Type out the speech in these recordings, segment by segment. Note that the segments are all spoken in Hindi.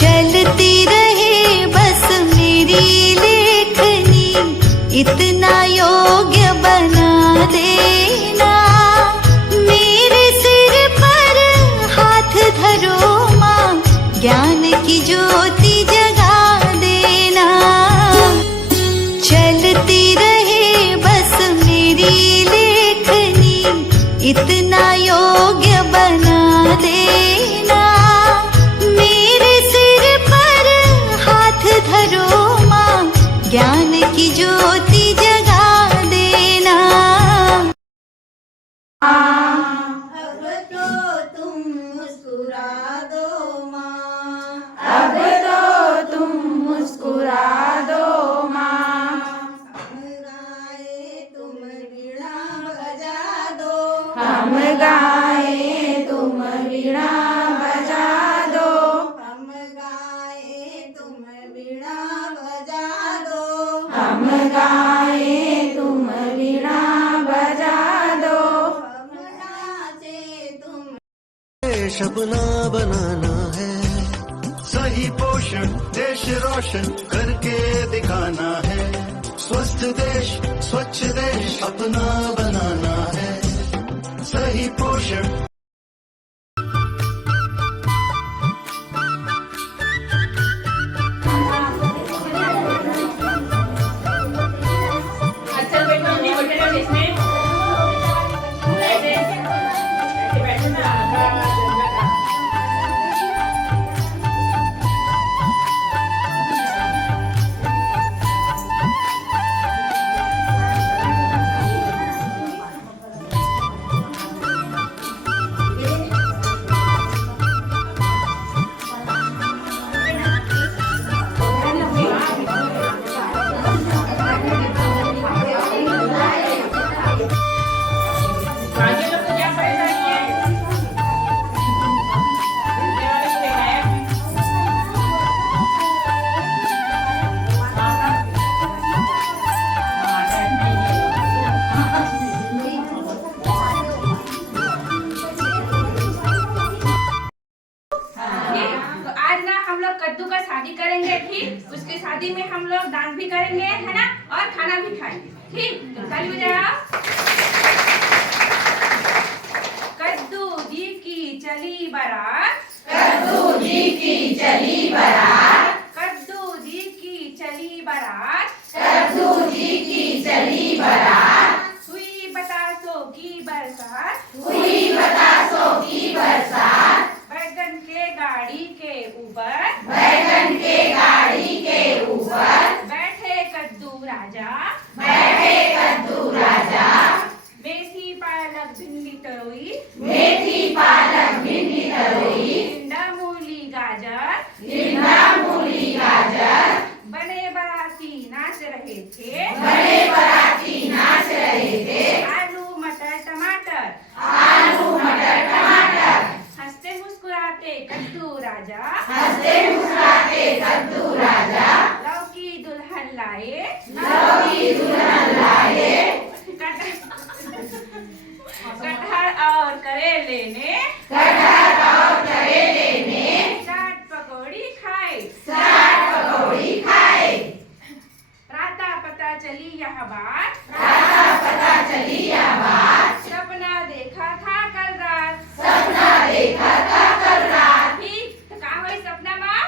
चलती रहे बस मेरी लेखनी, इतना योग्य बना देना। मेरे सिर पर हाथ धरो माँ, ज्ञान की ज्योति जगा देना। चलती रहे बस मेरी लेखनी, इतना योग्य बना देना। मेरे सिर पर हाथ धरो माँ, ज्ञान की ज्योति जगा देना। अब तो तुम मुस्कुरा दो माँ, अब तो तुम मुस्कुरा दो माँ। हम गाए तुम वीणा बजा दो, हम गाए तुम वीणा बजा दो। हम गाए तुम वीणा बजा दो, हम गाए तुम वीणा बजा दो। हम नाचे तुम देश अपना बनाना है, सही पोषण देश रोशन करके दिखाना है। स्वस्थ देश स्वच्छ देश अपना बनाना है, सही पोषण। अच्छा बेटा नहीं बैठे ना इसमें ऐसे ऐसे बैठे ना। बाकी लोग को क्या परेशानी है? ये वाले को लेना है। तो आज ना हम लोग कद्दू का शादी करेंगे, ठीक। उसके शादी में हम लोग डांस भी करेंगे, है ना, और खाना भी खाएंगे, ठीक। तो ताली बजाओ। कद्दू जी की चली बारात, कद्दू जी की चली बारात, कद्दू जी की चली बारात, कद्दू जी की चली बारात। हुई बतासों की बरसात, हुई बतासों की बरसात। बैगन के गाड़ी के ऊपर, बैगन के गाड़ी के ऊपर बैठे कद्दू राजा, बैठे कद्दू राजा। मेथी पालक भिंडी तरोई, मेथी पालक भिंडी तरोई। टिंडा मूली गाजर, टिंडा मूली गाजर। बड़े बराती नाच रहे थे, बड़े बराती नाच रहे थे। आलू मटर टमाटर, आलू मटर टमाटर। हंसते मुस्कुराते कद्दू राजा, हंसते मुस्कुराते कद्दू राजा। लौकी दुल्हन लाए, लौकी दुल्हन लाए। कटहल और करेले ने, कटहल और करेले ने। चाट पकौड़ी खाए, चाट पकौड़ी खाए। प्रातः पता चली यह बात, प्रातः पता चली यह बात। सपना देखा था कल रात, सपना देखा था कल रात। ठीक, तो कहाँ हुई सपना माँ?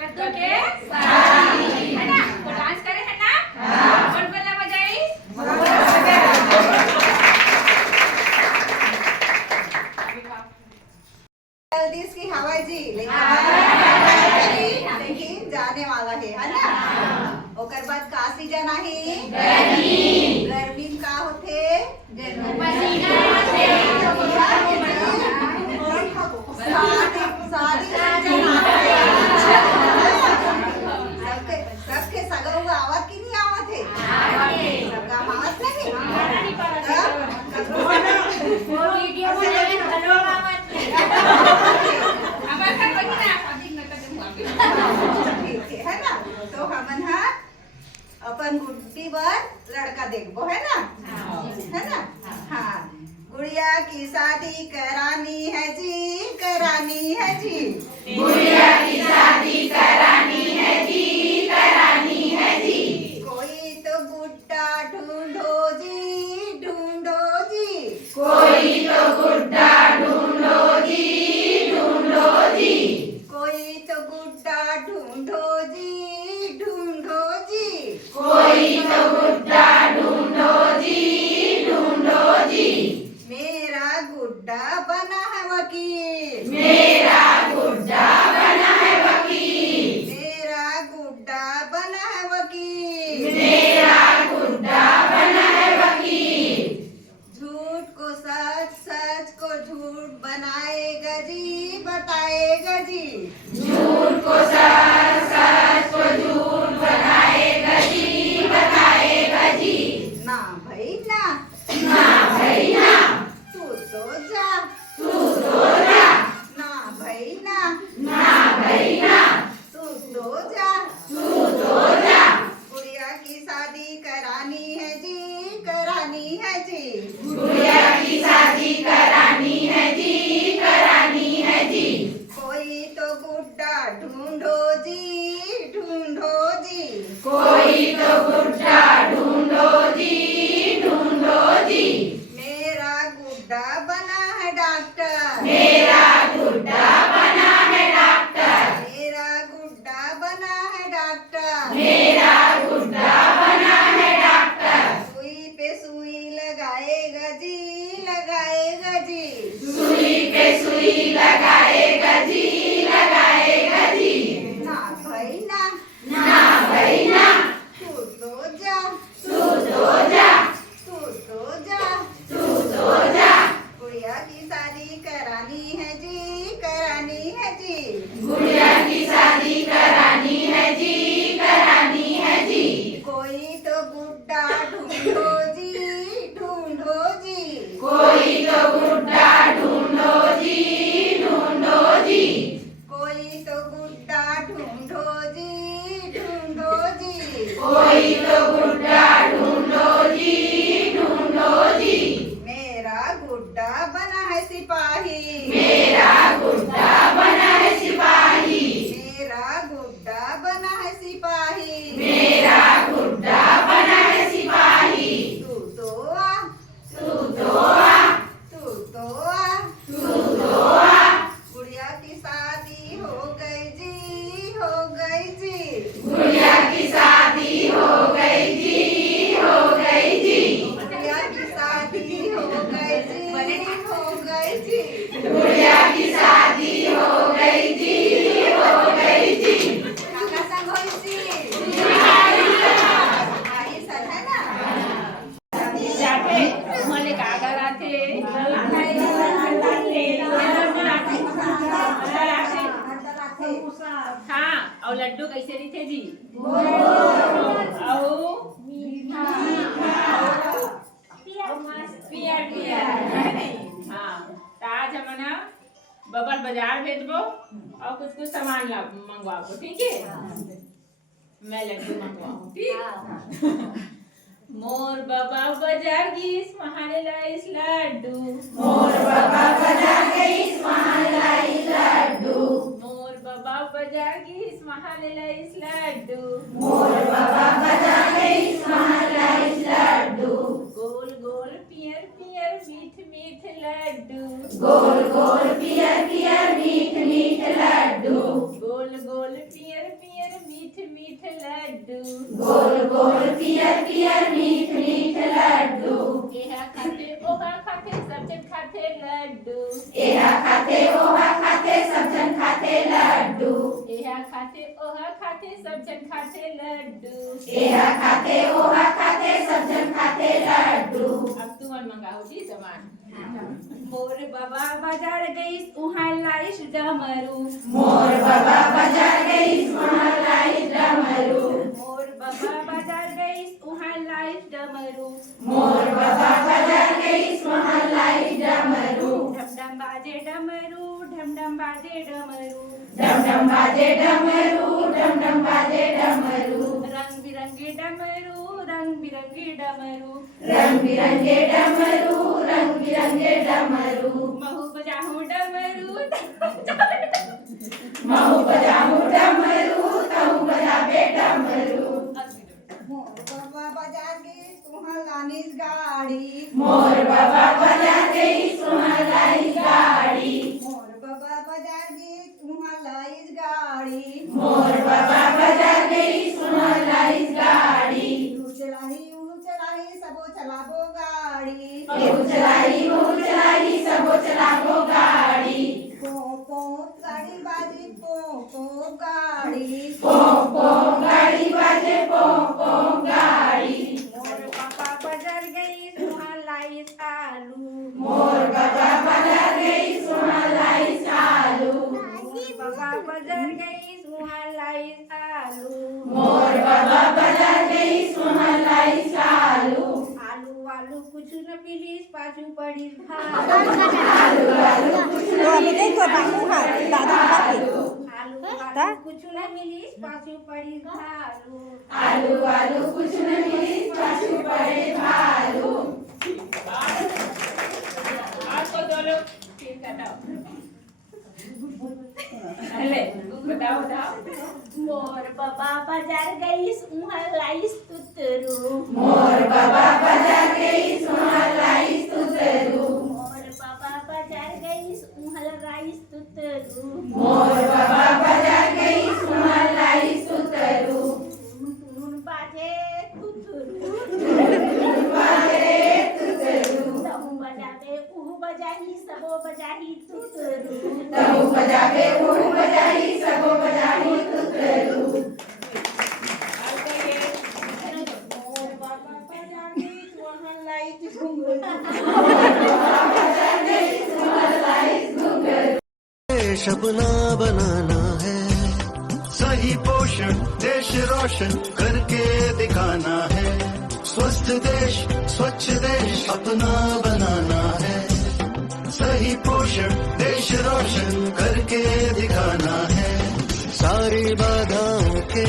कद्दू के शादी, है ना। तो डांस करे, है ना। कौन बल्ला बजाई? जल्दी इसकी हवाई जी लेकिन जाने वाला है ना। ओकर बाद का सीजन आहे गर्मी का होते सबके सगळं आवत की नाही आवत है सबका आवत नाही है ना। तो हमन हा अपन गुड्डीवर लड़का देखबो है ना, है ना। हाँ, गुड़िया की शादी करानी है जी, करानी है जी। गुड़िया की शादी ढूंढो जी, ढूंढो जी। कोई तो गुड्डा ढूंढो जी, ढूंढो जी। मेरा गुड्डा बना है वकील, मेरा गुड्डा बना है वकील, मेरा गुड्डा बना है वकील। मेरा गुड्डा बना है वकील। झूठ को सच, सच को झूठ बनाएगा जी, बताएगा जी। झूठ को सच, सच को झूठ बनाएगा जी, बताएगा जी। ना भाई ना, ना भाई ना, तू तो जा, तू तो जा। ना भाई ना, ना भाई ना, तू तो जा। तू तो जा। गुड़िया की शादी करानी है जी, करानी है जी। गुड़िया की शादी करानी है जी, करानी है जी। कोई तो गुड्डा ढूंढो जी, ढूंढो जी। कोई तो गुड्डा ढूंढो जी, ढूंढो जी। मेरा गुड्डा बना है डॉक्टर, मेरा गुड्डा बना है डॉक्टर, मेरा गुड्डा बना है डॉक्टर। मेरा गुड्डा बना है डॉक्टर। सुई पे सुई लगाएगा जी, लगाएगा जी। सुई पे सुई लगाएगा जी, लगाएगा जी। ना भाई ना, ना भाई ना, तू तो जा, तू तो जा, तू तो जा। तू तो जा। गुड़िया की शादी करानी है जी, करानी है जी। गुड़िया की शादी करानी है जी, करानी है जी। कोई तो गुड्डा ढूंढो जी, ढूंढो जी। कोई तो गुड्डा ढूंढो जी, ढूंढो जी। कोई तो गुड्डा ढूंढो जी, ढूंढो जी। कोई तो गुड्डा ढूंढो जी, ढूंढो जी। मेरा गुड्डा बना है सिपाही, मेरा गुड्डा बना है सिपाही, मेरा गुड्डा बना है सिपाही। मेरा गुड्डा बना है सिपाही। तू तो आ, तू तो आ, तू तो आ। तू तो आ। गुड़िया की शादी हो गई जी, हो गई जी। गुड़िया की शादी हो गई जी, हो गई जी। गुड़िया की शादी हो गई जी, हो गई जी। गुड़िया की शादी हो गई जी, हो गई जी। काका संग होई जी। आई सर है ना। जाते मला कागद आते हाँ और लड्डू कैसे दिखे जी पियर पियर हाँ तो आज हम ना बबल बाजार भेजबो और कुछ कुछ सामान ला मंगवाओ ठीक है मैं लड्डू मंगवाऊँ ठीक मोर बाबा बाजार गईस महाने लाइस लड्डू मोर बाबा बाजार गईस महाने लाइस लड्डू मोर बाबा बाजार गईस महाने लाइस लड्डू मोर बाबा बाजार गईस महाने लाइस लड्डू गोल गोल पियर पियर मीठ मीठ लड्डू गोल गोल पियर पियर मीठ मीठ लड्डू गोल गोल पियर पियर मीठ मीठ लड्डू गोल गोल पियर पियर मीठ मीठ लड्डू एहा खाते ओहा खाते सब जन खाते लड्डू एहा खाते ओहा खाते सब जन खाते लड्डू एहा खाते ओहा खाते सब जन खाते लड्डू एहा खाते ओहा खाते सब जन खाते लड्डू अब तू मन मंगाओ जी सामान मोर बाबा बाजार गईस उहाँ लाइस डमरू मोर बाबा बाजार गईस उहाँ लाइस डमरू मोर बाबा बाजार गईस उहाँ लाइस डमरू मोर बाबा बाजार गईस उहाँ लाइस डमरू ढम ढम बाजे डमरू ढम ढम बाजे डमरू ढम ढम बाजे डमरू ढम ढम बाजे डमरू रंग बिरंगे डमरू रंग बिरंगे डमरू रंग बिरंगे डमरू रंग बिरंगे डमरू महू बजाहूं डमरू महू बजाहूं डमरू तहु बजाबे डमरू मोर बाबा बाजार गई तुहाँ लानीस गाड़ी, मोर बाबा बाजार गई सुहा लाइस गाड़ी मोर बाबा बाजार गई तुहाँ लाईस गाड़ी। मोर मोर पापा बाजार गई सुहा लाई आलू मोर बाबा बाजार गई सुहा लाई आलू मोर पापा बाजार गई सुहा लाई आलू मोर बाबा बाजार गई सुहा लाई आलू आलू आलू कुछ न मिलीस पाछू पड़ी भालू आलू आलू कुछ आलू आलू कुछ न मिलीस पाछू पड़ी भालू आलू आलू कुछ न मिली पाछू पड़े भालू आपको दोनों ठीक बताओ पहले बताओ मोर बाबा बाजार गई सुहा लाई तुतरू मोर बाबा बाजार गई सुहा लाई तुतरू मोर बाबा बाजार गई सुहा लाई तुतरू मोर बाबा बाजार गई सुहा लाई तुतरू तुन बाजे तुतरू बाजे तुतरू तहु बजावे उहु बजाही सबो बजाही तुतरू तहु बजावे उहु बजाही सबो बजाही तुतरू मोर बाबा बाजार गई सुहा लाई घुंघरू बाजार गई सुहा लाई घुंघरू देश अपना बनाना है, सही पोषण देश रोशन करके दिखाना है। स्वस्थ देश स्वच्छ देश अपना बनाना है, सही पोषण देश रोशन करके दिखाना है। सारी बाधाओं के